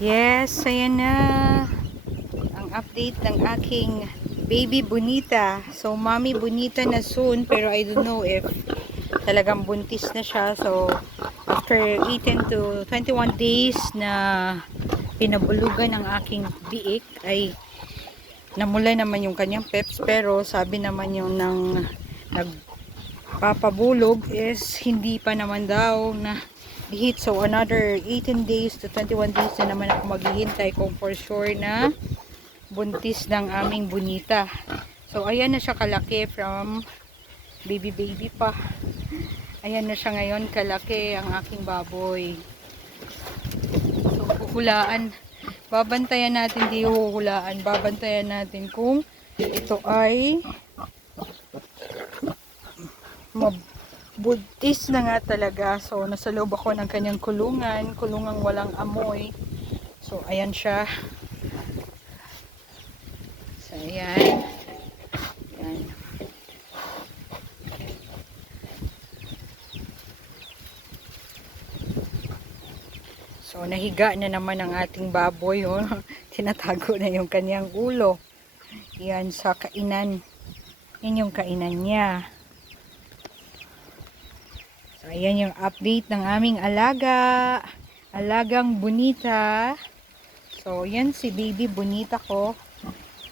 Yes, ayan na ang update ng aking baby Bonita. So, mommy Bonita na soon, pero I don't know if talagang buntis na siya. So, after 18 to 21 days na pinabulugan ng aking biik, ay namula naman yung kanyang peps. Pero sabi naman yung nagpapabulog is hindi pa naman daw na hit. So, another 18 days to 21 days na naman ako maghihintay kung for sure na buntis ng aming Bonita. So, ayan na siya kalaki from baby pa. Ayan na siya ngayon kalaki ang aking baboy. So, huhulaan. Babantayan natin, di huhulaan. Babantayan natin kung ito ay buntis na nga talaga. So, nasa loob ako ng kanyang kulungan. Kulungang walang amoy. So, ayan siya. So, ayan. Ayan. So, nahiga na naman ang ating baboy. Oh. Tinatago na yung kanyang ulo. Yan sa kainan. Yan yung kainan niya. So, ayan yung update ng aming alaga. Alagang Bonita. So, yan si baby Bonita ko.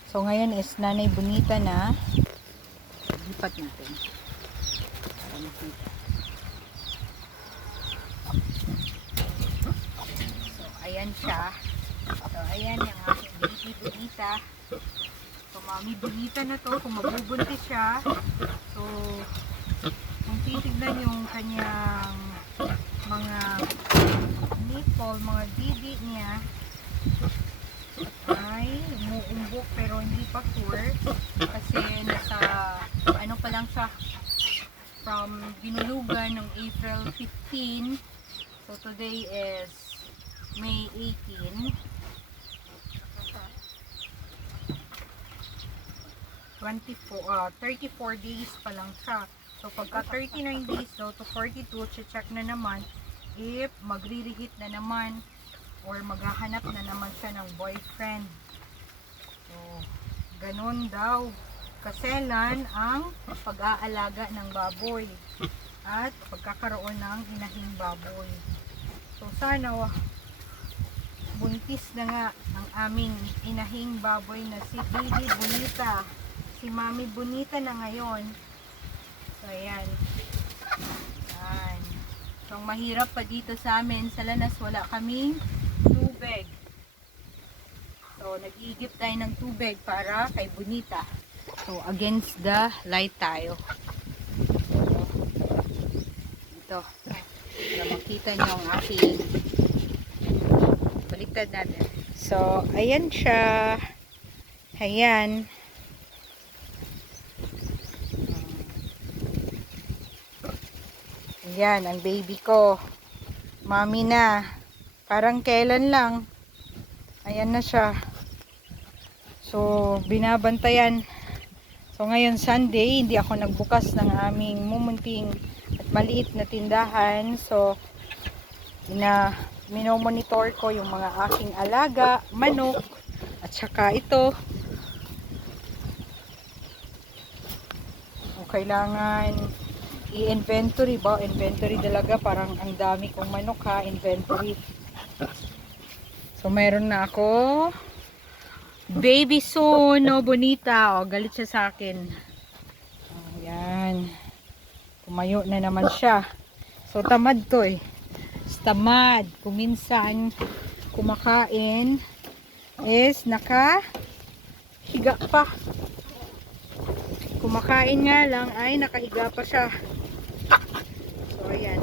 So, ngayon is nanay Bonita na. Lipat natin. So, ayan siya. So, ayan yung aking baby Bonita. So, mami Bonita na to. Kung mabubuntis siya. So, kung titignan yung kanyang mga nipple, mga didi niya, ay umuumbok pero hindi pa sure kasi nasa ano pa lang siya from binulugan ng April 15. So today is May 18. 34 days pa lang siya. So pagka 39 days daw to 42, check na naman if magre-reheat na naman or maghahanap na naman siya ng boyfriend. So, ganun daw kaselan ang pag-aalaga ng baboy at pagkakaroon ng inahing baboy. So, sana buntis na nga ang aming inahing baboy na si baby Bonita. Si mami Bonita na ngayon. So, ayan. Ayan. So, ang mahirap pa dito sa amin, sa Lanas, wala kaming tubig. So, nag-iigip tayo ng tubig para kay Bonita. So, against the light tayo. Ito. Para makita nyo ang aking baliktad natin. So, ayan siya. Ayan. Ayan, ang baby ko. Mami na. Parang kailan lang. Ayan na siya. So, binabantayan. So, ngayon Sunday, hindi ako nagbukas ng aming mumunting at maliit na tindahan. So, minomonitor ko yung mga aking alaga, manok, at saka ito. So, kailangan i-inventory ba? Inventory talaga. Parang ang dami kong manok ha. Inventory. So, mayroon na ako. Baby soon, no, Bonita. O, galit siya sa akin. Ayan. Tumayo na naman siya. So, tamad to eh. Tamad. Kung minsan kumakain is nakahiga pa. Kumakain nga lang ay nakahiga pa siya. So, ayan.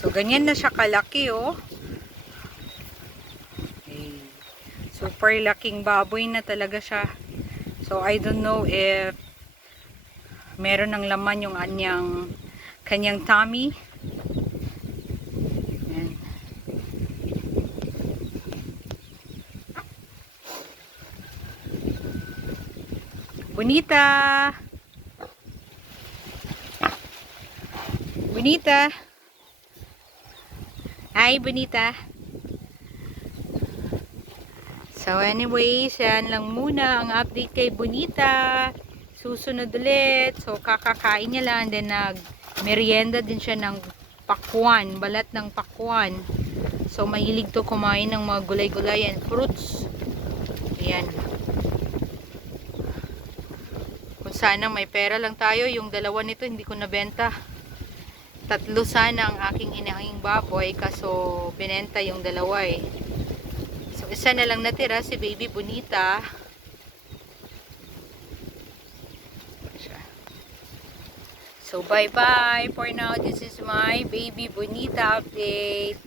So, ganyan na siya kalaki, oh. Okay. Super laking baboy na talaga siya. So, I don't know if meron ng laman yung kanyang tummy. Ayan. Bonita! Bonita. Hi, Bonita. So anyways, yan lang muna ang update kay Bonita. Susunod ulit. So kakakain niya lang. Then merienda din siya ng pakwan. Balat ng pakwan. So mahilig to kumain ng mga gulay-gulay and fruits. Ayan. Kung sana may pera lang tayo. Yung dalawa nito hindi ko nabenta. 3 sana ang aking inahing baboy. Kaso binenta yung dalawa eh. So, isa na lang natira si Baby Bonita. So, bye-bye. For now, this is my Baby Bonita update.